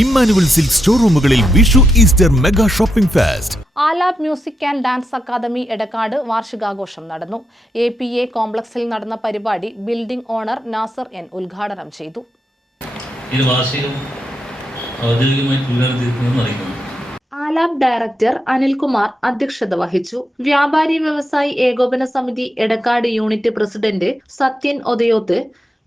Emmanuel silk സ്റ്റോറൂമുകളിൽ Vishu Easter mega shopping fest. Aalap music and dance academy Edakkad വാർഷികാഘോഷം നടന്നു. APA കോംപ്ലക്സിൽ നടന്ന പരിപാടി ബിൽഡിംഗ് ഓണർ നാസർ N ഉദ്ഘാടനം ചെയ്തു. ആലാപ് ഡയറക്ടർ അനിൽകുമാർ അധ്യക്ഷത വഹിച്ചു. വ്യാപാരി വ്യവസായി ഏകോപന സമിതി Edakkad unit president Sathyan Othayoth,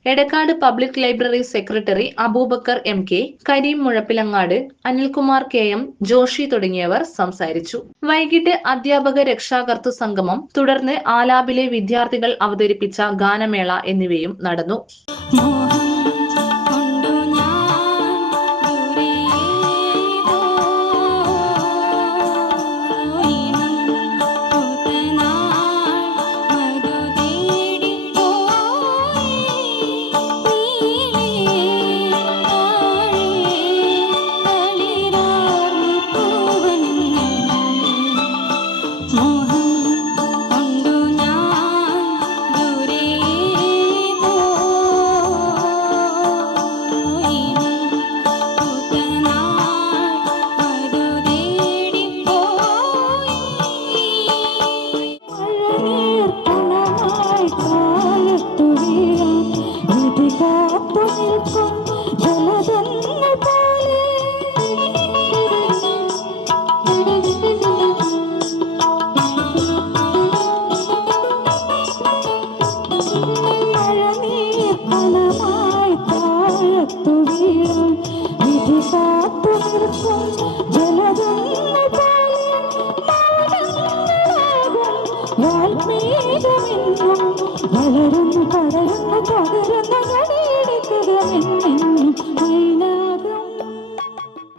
Edakkad public library secretary Abubakar MK, Kareem Muzhappilangad, Anilkumar KM, Joshy തുടങ്ങിയവർ സംസാരിച്ചു. വൈകിട്ട് അധ്യാപക രക്ഷാകർതൃ സംഗമം, തുടർന്ന് ആലാപിലെ വിദ്യാർത്ഥികൾ അവതരിപ്പിച്ച ഗാനമേള എന്നിവയും നടന്നു. വിധി കാത്തു നിൽക്കും